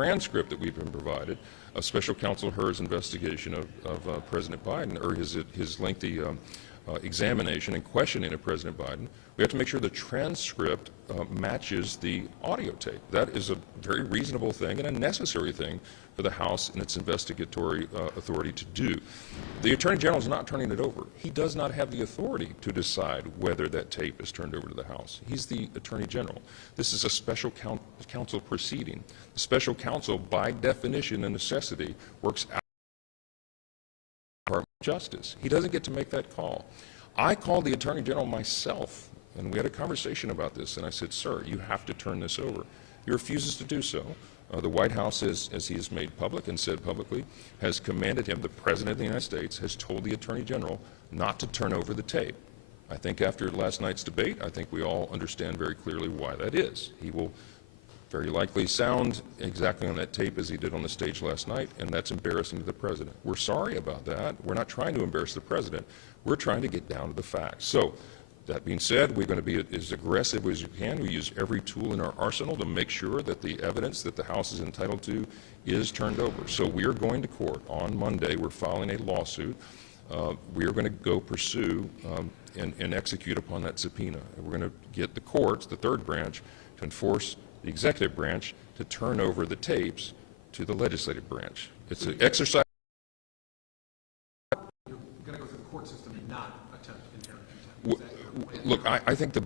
transcript that we've been provided of Special Counsel Hur's investigation of President Biden, or his lengthy examination and questioning of President Biden. We have to make sure the transcript matches the audio tape. That is a very reasonable thing and a necessary thing for the House and its investigatory authority to do. The Attorney General is not turning it over. He does not have the authority to decide whether that tape is turned over to the House. He's the Attorney General. This is a special counsel proceeding. The special counsel, by definition and necessity, works out of the Department of Justice. He doesn't get to make that call. I called the Attorney General myself, and we had a conversation about this, and I said, sir, you have to turn this over. He refuses to do so. The White House, as he has made public and said publicly, has commanded him, the President of the United States, has told the Attorney General not to turn over the tape. I think after last night's debate, I think we all understand very clearly why that is. He will very likely sound exactly on that tape as he did on the stage last night, and that's embarrassing to the President. We're sorry about that. We're not trying to embarrass the President. We're trying to get down to the facts. So, that being said, we're going to be as aggressive as you can. We use every tool in our arsenal to make sure that the evidence that the House is entitled to is turned over. So we are going to court on Monday. We're filing a lawsuit. We are going to go pursue and execute upon that subpoena. And we're going to get the courts, the third branch, to enforce the executive branch to turn over the tapes to the legislative branch. It's an exercise. You're going to go through the court system and not attempt inherent contempt. Look, I think the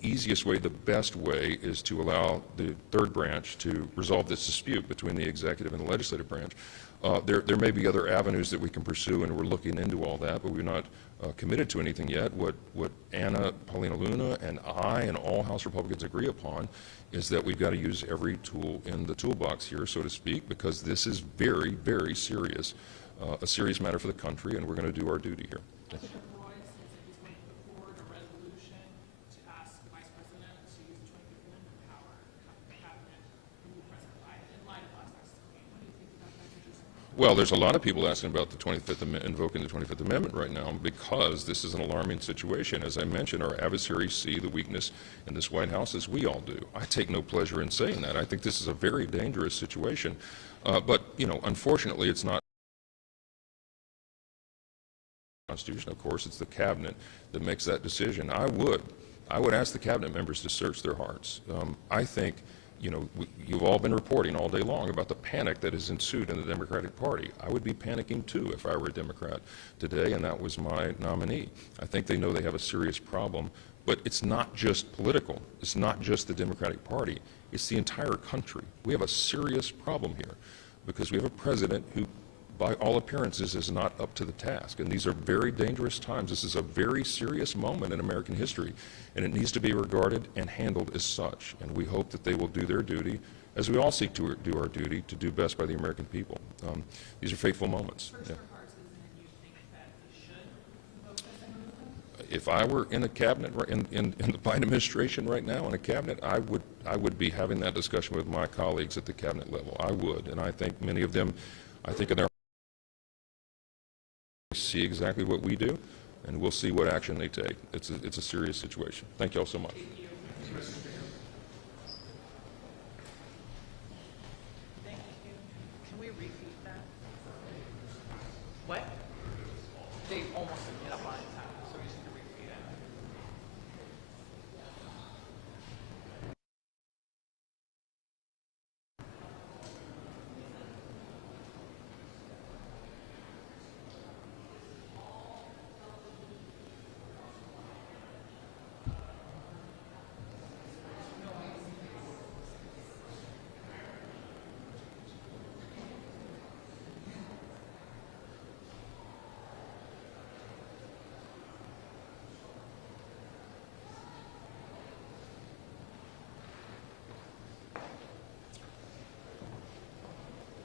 easiest way, the best way, is to allow the third branch to resolve this dispute between the executive and the legislative branch. There may be other avenues that we can pursue, and we're looking into all that, but we're not committed to anything yet. What Anna, Paulina Luna, and I, and all House Republicans agree upon is that we've got to use every tool in the toolbox here, so to speak, because this is very, very serious, a serious matter for the country, and we're going to do our duty here. Well, there's a lot of people asking about the 25th Amendment, invoking the 25th Amendment right now, because this is an alarming situation. As I mentioned, our adversaries see the weakness in this White House as we all do. I take no pleasure in saying that. I think this is a very dangerous situation. But, you know, unfortunately, it's not the Constitution. Of course, it's the Cabinet that makes that decision. I would ask the Cabinet members to search their hearts. I think, you know, you've all been reporting all day long about the panic that has ensued in the Democratic Party. I would be panicking too if I were a Democrat today, and that was my nominee. I think they know they have a serious problem, but it's not just political. It's not just the Democratic Party. It's the entire country. We have a serious problem here because we have a president who, by all appearances, is not up to the task. And these are very dangerous times. This is a very serious moment in American history, and it needs to be regarded and handled as such. And we hope that they will do their duty, as we all seek to do our duty, to do best by the American people. These are fateful moments. Yeah. If I were in a cabinet, in the Biden administration right now, in a cabinet, I would be having that discussion with my colleagues at the cabinet level. I would, and I think many of them, I think in their see exactly what we do, and we'll see what action they take. It's a serious situation. Thank you all so much. Thank you. Can we repeat that? What? They almost hit up on it, so we just need to repeat it.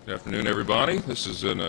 Good afternoon, everybody. This is an